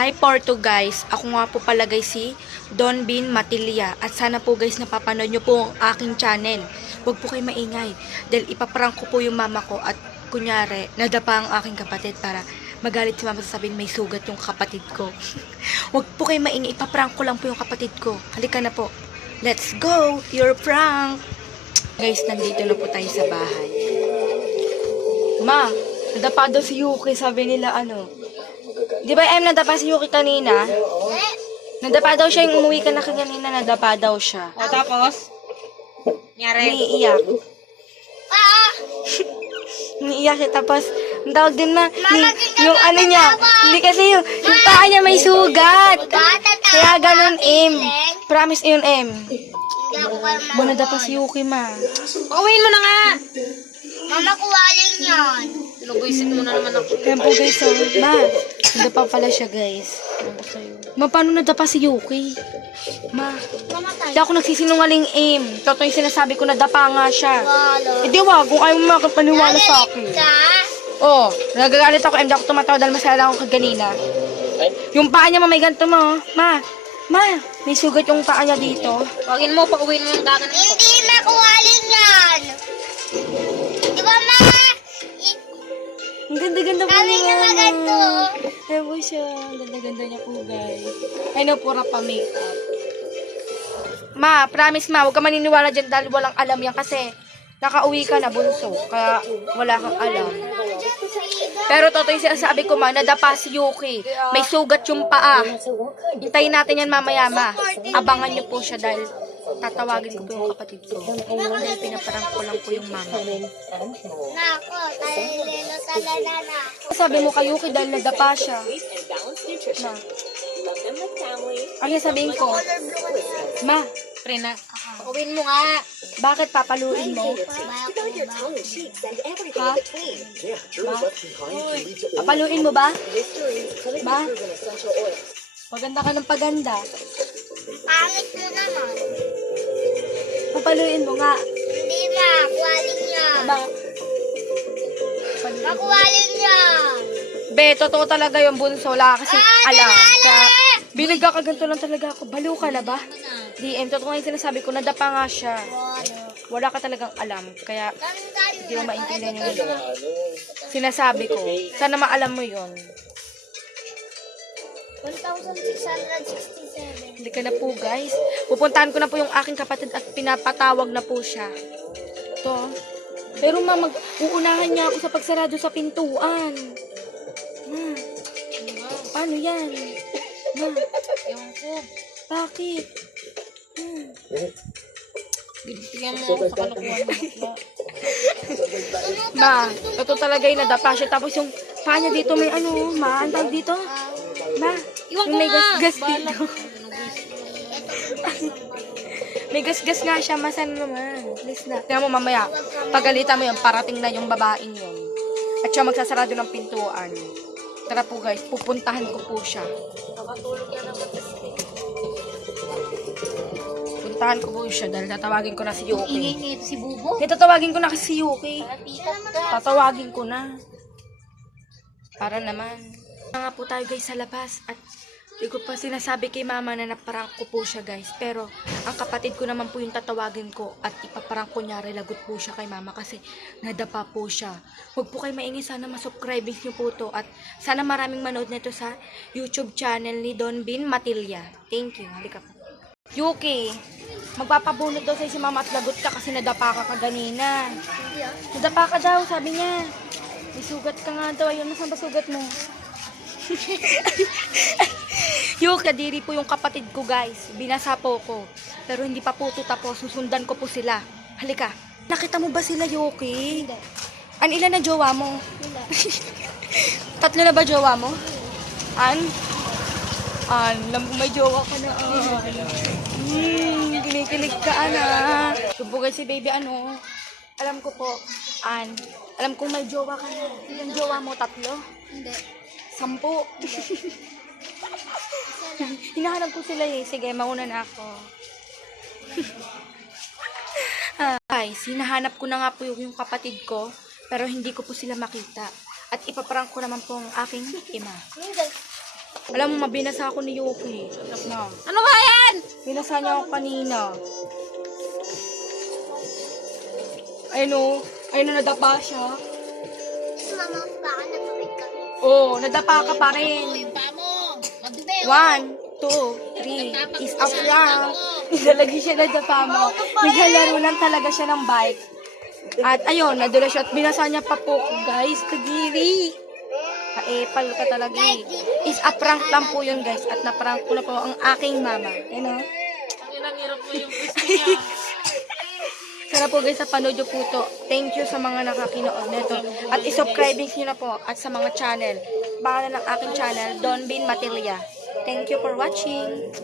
Hi Porto guys, ako nga po pala guys si Don Bin Matilia at sana po guys napapanood nyo po ang aking channel. Huwag po kayo maingay dahil ipaprank ko po yung mama ko at kunyari nadapa ang aking kapatid para magalit si mama sasabihin may sugat yung kapatid ko. Huwag po kayo maingay, ipaprank ko lang po yung kapatid ko. Halika na po, let's go, your prank! Guys, nandito na po tayo sa bahay. Ma, nadapa daw si Yuki, sabi nila Di ba nadapa si Yuki kanina? Nadapa daw siya yung umuwi ka na kanina, nadapa daw siya. O tapos? Nyari? Umiiyak. Umiiyak siya, tapos ang tawag din na, yung ano niya, hindi kasi yung paa niya may sugat. Kaya ganun, Promise yun, Bo, nadapa si Yuki, ma. Pauwiin mo na nga! Mama, kuwaling yan. Pinubuisit mo na naman ako. Kaya po guys, ma, nadapa pala siya guys. Ma, paano nadapa si Yuki? Ma, Mamatay. hindi ako nagsisinungaling, Totoo yung sinasabi ko, nadapa nga siya. Wala. Eh di wag, kung ayaw mo makapaniwala sa akin. Ka? Oh, nagagalit ako, hindi ako tumatawa dahil masaya ako kaganina. Yung paa niya, may ganito mo. Ma, may sugat yung paa niya dito. Huwagin mo, pauwiin mo yung gaganin ko. Hindi na kuwaling yan. Di ba, ma? Ang ganda-ganda po Sabi niya. niya nga ganito. Ayan po siya. Ang ganda-ganda niya po, guys. I know, pura pa makeup. Ma, promise ma, huwag ka maniniwala dyan dahil walang alam yan kasi nakauwi ka na, bunso. Kaya wala kang alam. Pero totoo yung sinasabi ko, ma, nadapa si Yuki. May sugat yung paa. Hintayin natin yan mamaya, ma. Abangan niyo po siya dahil tatawagin ko po yung kapatid ko. Dahil pinaparang ko lang po yung mama. Nako, talililo talaga na ako. Sabi mo kay Yuki dahil nadapa siya. Ma. Ano yung sabihin ko? Ma, Pre na. Pauwiin mo nga. bakit papaluin mo? Maya ko Ha? ba? Ba? Papaluin mo ba? Ba? Paganda ka ng paganda. Pangit mo naman. Papaluin mo nga. Hindi ma, kuwaling yan. Ba? Makuwaling yan. Be, totoo talaga yung bunso. Wala ka kasing alam. Kaya, binigyan ka ganito lang talaga ako. Baliw ka na ba? DM, totoo nga yung sinasabi ko. Nadapa nga siya. Wala ka talagang alam. Kaya, hindi mo maintindihan yung sinasabi ko. Sana maalam mo yun. 1,667. Hindi ka na po, guys. Pupuntahan ko na po yung aking kapatid at pinapatawag na po siya. Ito. Pero ma, uunahan niya ako sa pagsarado sa pintuan. Ma, paano yan? Ma, Ewan ko. bakit? Bibigyan mo ako sa kalukuhan mo. Ma, ito talaga yung nadapa siya. Tapos yung paa niya dito may ma, ang tawag dito? Ma, Iwan ko yung may nga. gas-gas dito. May gas-gas nga siya, masan naman. Please na. Tingnan mo mamaya, pagalitan mo yun, parating na yung babaeng yun. At siya magsasarado ng pintuan. Tara po guys, pupuntahan ko po siya. Puntahan ko po siya dahil tatawagin ko na si Yuki. Ingay niya ito si Bubo. Tatawagin ko na kasi si Yuki. Pikat ka. Tatawagin ko na. Para naman. Nga po tayo guys sa labas at hindi ko pa sinasabi kay mama na naparang ko po siya guys. Pero ang kapatid ko naman po yung tatawagin ko at ipaparang ko niya lagot po siya kay mama kasi nadapa po siya. Huwag po kayo maingay, sana masubscribe niyo po to at sana maraming manood nito sa YouTube channel ni Don Bin Matilia. Thank you. Halika po. Yuki, magpapabunot daw sa'yo si mama at lagot ka kasi nadapa ka kaganina. Nadapa ka daw, sabi niya. May sugat ka nga daw. Ayun, nasaan ba sugat mo? Yung kadiri po yung kapatid ko guys. Binasa po ko. Pero hindi pa po ito tapos. Susundan ko po sila. Halika. Nakita mo ba sila, Yuki? Hindi. Ilan na jowa mo? Hindi. 3 na ba jowa mo? Alam mo may jowa ka na. Kinikilig ka, anak. Subugay si baby, Alam ko po, alam kong may jowa ka na. Ilang jowa mo? 3? Hindi. 10. Hinahanap ko sila eh. Sige, mauna na ako. Guys, hinahanap ko na nga po yung kapatid ko. Pero hindi ko po sila makita. At ipaprank ko naman po ang aking ima. Alam mo, mabinasa ako ni Yuki. Na. Ano ba yan? Binasa niya ako kanina. Ayun o. Ayun o, nadapa siya. Mama, baka nagpapit kami. Oo, nadapa ka pa rin. Yung pa mo. Magdube. 1, 2, 3. Is up lang. Nalagi siya nadapa mo. Naglalaro lang talaga siya ng bike. At ayun, nadula siya at binasa niya pa po. Guys, kadiri. Kaepal ka talaga eh. Is a prank lang po yun guys. At na-prank ko na po ang aking mama. Ayun o. Ang ilang hirap mo yung gusto niya. Sana po guys, sa panood nyo po to. Thank you sa mga nakakinood nito. At isubscribe nyo na po. At sa mga channel. Pangalan ng aking channel, Don Bin Matilia. Thank you for watching.